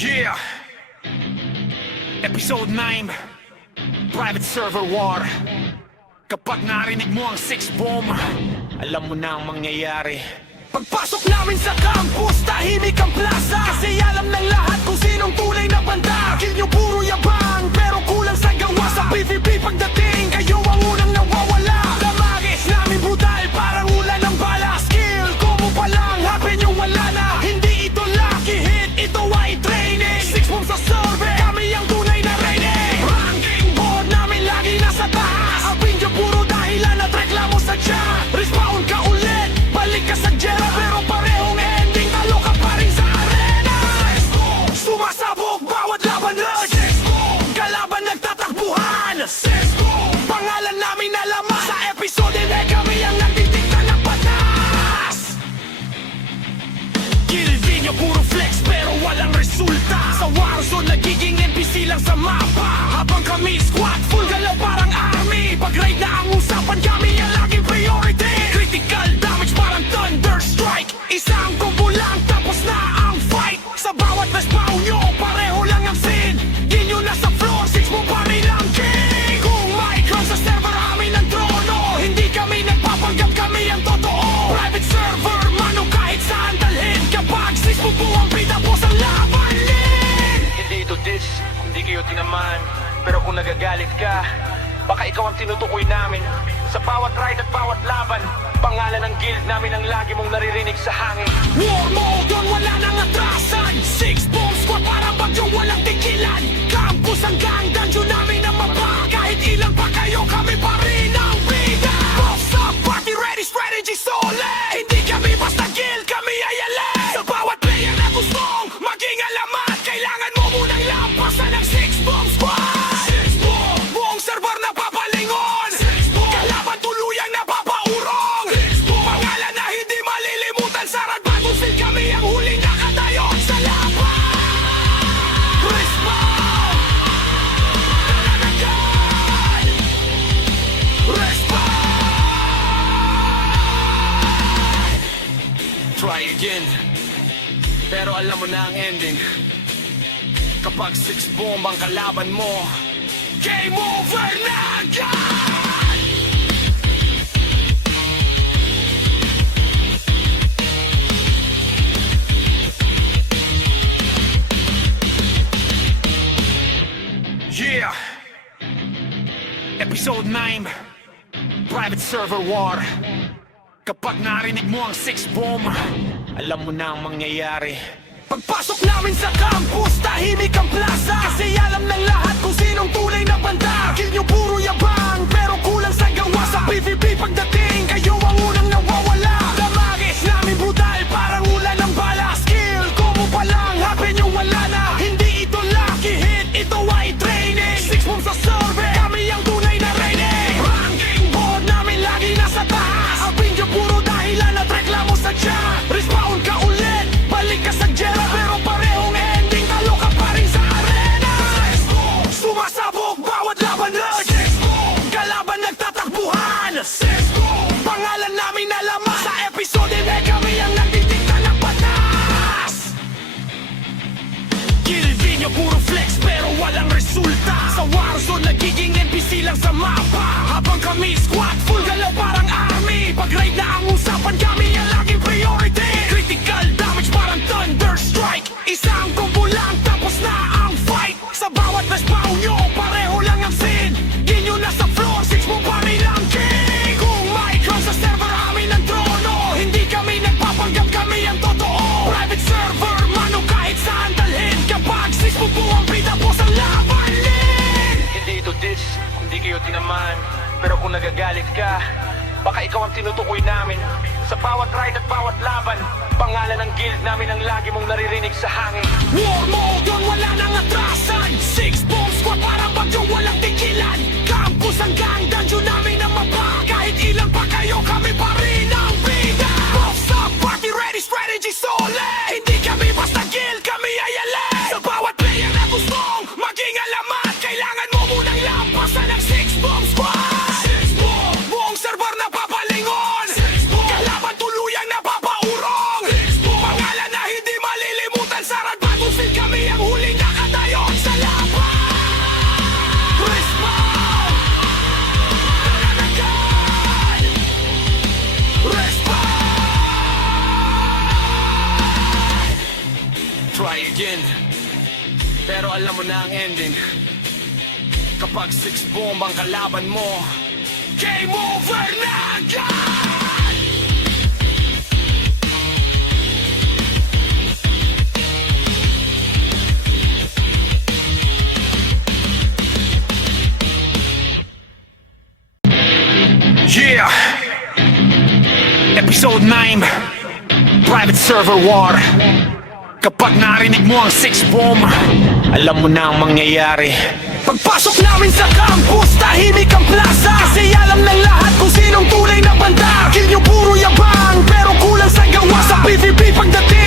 Yeah! Episode 9 Private Server War. Kapag narinig mo ang 6 bomb, alam mo na ang mangyayari. Pagpasok namin sa campus, tahimik ang plaza. Kasi alam ng lahat kung sinong tunay na banda. Kill nyo puro yabang, pero kulang sa gawa. Sa PvP pagdating, kayo ang unang nawawala. Damagis namin brutal, parang ulan ng bala. Skill, combo pa lang, happen yung wala na. Hindi ito lucky hit, ito ay training. 6 bombs sa survey, kami ang tunay na reigning. Ranking board namin lagi nasa taas. Ang pinjo puro dahilan at reklamo sa chat. Respawn ka ulit, balik ka sa jail. Pero parehong ending, talo ka pa rin sa arena. Sumasabog bawat laban rush. Kalaban nagtatakbuhan. Pangalan namin alaman. Sa episode na kami ang nagtitignan ng batas. Gildi nyo puro flex pero walang resulta. Sa Warzone nagiging NPC lang sa mapa. Habang kami squad full galaw parang army. Pag raid na ang usapan kami ang laging priority. Critical damage parang thunder strike. Isang combo lang tapos na ang fight. Sa bawat respawn nyo pareho lang ang scene. Di nyo nasa floor 6 mo pa rin ang king. Kung may crown sa server amin ang trono. Hindi kami nagpapanggap, kami ang totoo. Private server mano kahit saan dalhin. Kapag 6 mo po ang bida boss ang labanin. Hindi ito diss, hindi kayo tinamaan. Pero kung nagagalit ka, baka ikaw ang tinutukoy namin. Sa bawat ride at bawat laban, pangalan ng guild namin ang lagi mong naririnig sa hangin. War mode doon wala nang atrasan. 6 bomb squad para bagyo walang tigilan. Campus hanggang dungeon namin ang mapa. Kahit ilang pa kayo kami pa rin ang bida. Boss up, party ready, strategy solid. Hindi kami basta guild, kami ay alay. Sa bawat player na gustong maging alamat, kailangan mo munang lampasan ng 6 bomb squad. 6 bomb, buong server na papalingon. 6 bomb, kalaban tuluyang napapaurong. 6 bomb, pangalan na hindi malilimutan. Sa Red Battlefield kami ang huling nakatayon sa laban. Respawn! Nananagal! Respawn! Try again. Pero alam mo na ang ending. Kapag 6 bomb ang kalaban mo, game over na agad! Yeah! Episode 9 Private Server War. Kapag narinig mo ang 6 bomb, alam mo na ang mangyayari. Pagpasok namin sa campus, tahimik ang plaza. Kasi alam ng lahat kung sinong tunay na banda. Kill nyo puro yabang, pero kulang sa gawa. Sa PvP pagdating, kayo ang unang nawawala. Damagis namin brutal, parang ulan ng bala. Skill, combo pa lang, happen yung wala na. Hindi ito lucky hit, ito ay training. 6 bombs sa survey, kami ang tunay na reigning. Ranking board namin lagi nasa taas. Ang pinjo puro dahilan at reklamo sa chat. Respawn ka ulit, balik ka sa jail. Pero parehong ending, talo ka pa rin sa arena. Sumasabog bawat laban rush. Kalaban nagtatakbuhan. Pangalan namin alaman. Sa episode na kami ang nagtitignan ng batas. Gildi nyo puro flex pero walang resulta. Sa Warzone nagiging NPC lang sa mapa. Habang kami squad full galaw parang army. Pag raid na ang usapan kami ang laging priority. Critical damage parang thunder strike. Isang combo lang tapos na ang fight. Sa bawat respawn nyo pareho lang ang scene. Di nyo nasa floor 6 mo pa rin ang king. Kung may crown sa server amin ang trono. Hindi kami nagpapanggap, kami ang totoo. Private server mano kahit saan dalhin. Kapag 6 mo po ang bida boss ang labanin. Hindi ito diss, hindi kayo tinamaan. Pero kung nagagalit ka, baka ikaw ang tinutukoy namin. Sa bawat ride at bawat laban, pangalan ng guild namin ang lagi mong naririnig sa hangin. War mode doon wala nang atrasan. 6 bomb squad para bagyo walang tigilan. Campus hanggang dungeon namin ang mapa. Kahit ilang pa kayo kami pa rin ang bida. Boss up, party ready, strategy solid. Hindi kami basta guild, kami ay alay. Sa bawat player na gustong maging alamat, kailangan mo munang lampasan ng 6 bomb squad. 6 bomb, buong server na papalingon. 6 bomb, kalaban tuluyang napapaurong. 6 bomb, pangalan na hindi malilimutan. Sa Red Battlefield try again. Pero alam mo na ang ending. Kapag 6 bomb ang kalaban mo, game over na agad! Yeah! Episode 9 Private Server War. Kapag narinig mo ang 6 bomb, alam mo na ang mangyayari. Pagpasok namin sa campus, tahimik ang plaza. Kasi alam ng lahat kung sinong tunay na banda. Kill nyo puro yabang, pero kulang sa gawa. Sa PvP pagdating